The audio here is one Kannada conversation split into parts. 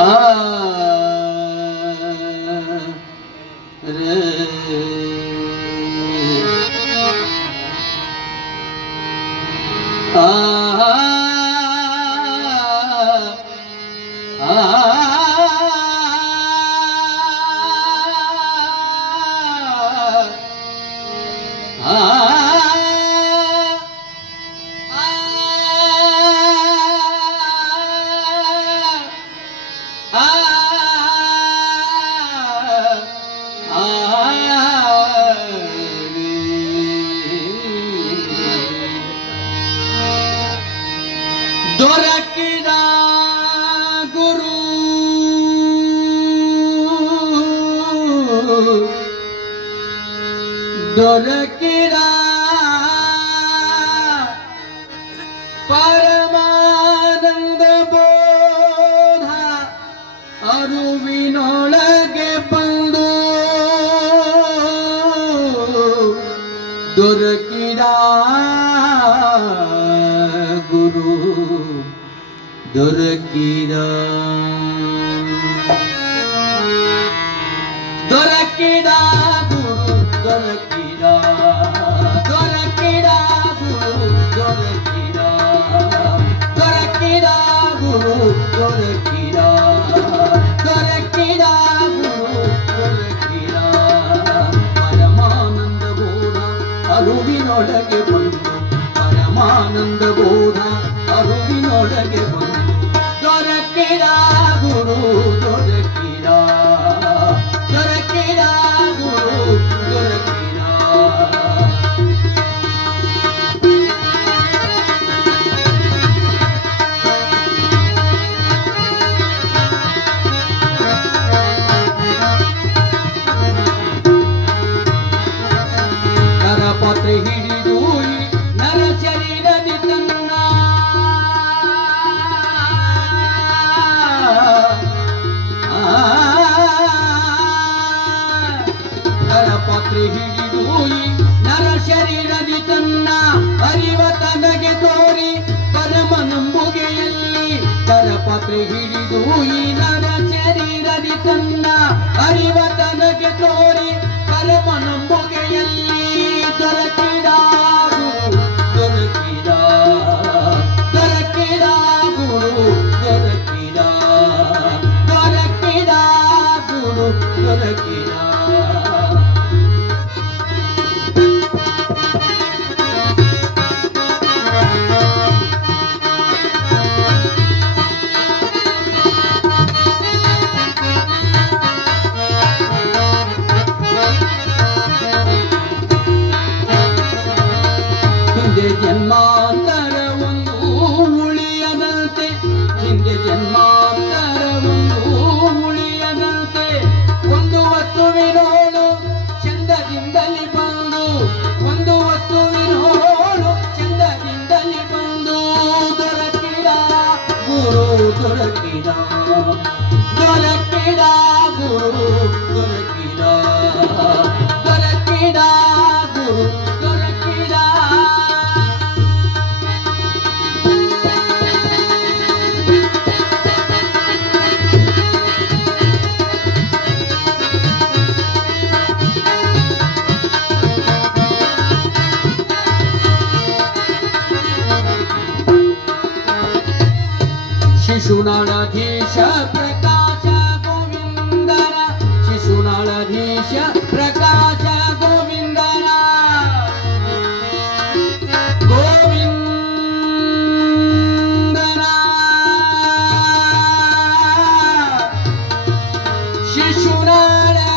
Ah. ದೊರಕಿದ ಪರಮಾನಂದ ಬೋಧ ಅರುವಿನೊಳಗೆ ಬಂದು ದೊರಕಿರ ಗುರು ದೊರಕಿದ ಅರುವಿನೊಳಗೆ ಬಂದು ಪರಮಾನಂದ ಬೋಧ ಅರುವಿನೊಳಗೆ ಕರಪತ್ರೆ ಹಿಡಿದು ನರ ಶರೀರದಿ ತನ್ನ ಅರಿವ ತನಗೆ ತೋರಿ ಪರಮ ನಂಬುಗೆಯಲ್ಲಿ ಕರಪತ್ರೆ ಹಿಡಿದು ಈ ನರ ಶರೀರದಿ ತನ್ನ ಅರಿವ ತನಗೆ ತೋರಿ. ಹಿಂದೆ ಜನ್ಮಾಂತರ ಒಂದು ಉಳಿಯದಂತೆ. ಹಿಂದೆ ಜನ್ಮಾಂತರ ಒಂದು ಉಳಿಯದಂತೆ. ಒಂದು ವಸ್ತುವಿನೋಳು ಚಂದದಿಂದಲಿ ಬಂದು. ಒಂದು ವಸ್ತುವಿನೋಳು ಚಂದದಿಂದಲಿ ಬಂದು. ದೊರಕಿದ ಗುರು ದೊರಕಿದ ದೊರಕಿದ ಗುರು. शिशुनाळा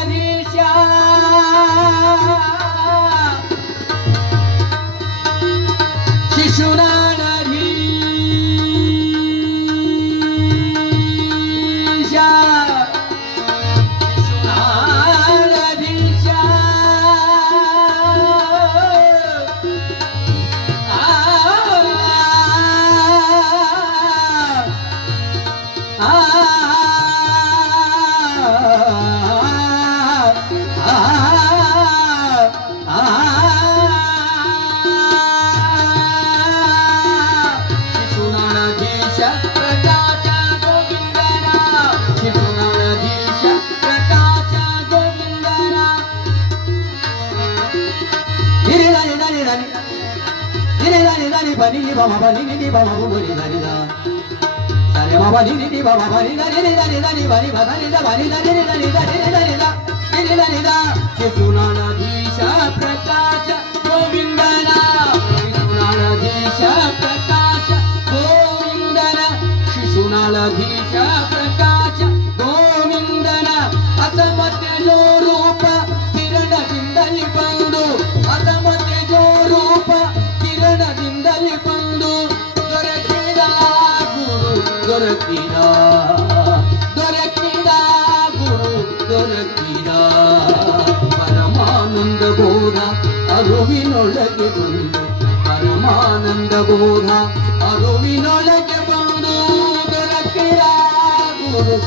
దని బని ని బమ బని ని బమ బురి దని దా సరే బమ ని ని బమ బని దని ని దని దని బని బని ద బని దని ని దని దని ని దని దా ని ని దని దా సునాన దీశ ప్రకాశ గోవిందన సునాన దీశ ప్రకాశ గోవిందన సునాన దీశ ప్రకాశ ಗುರು ದೊರಕಿದ ದೊರಕಿದ ಗುರು ದೊರಕಿದ ಪರಮಾನಂದ ಬೋಧ ಅರುವಿನೊಳಗೆ ಬಂದು ಪರಮಾನಂದ ಬೋಧ ಅರುವಿನೊಳಗೆ ಬಂದು ದೊರಕಿದ ಗುರು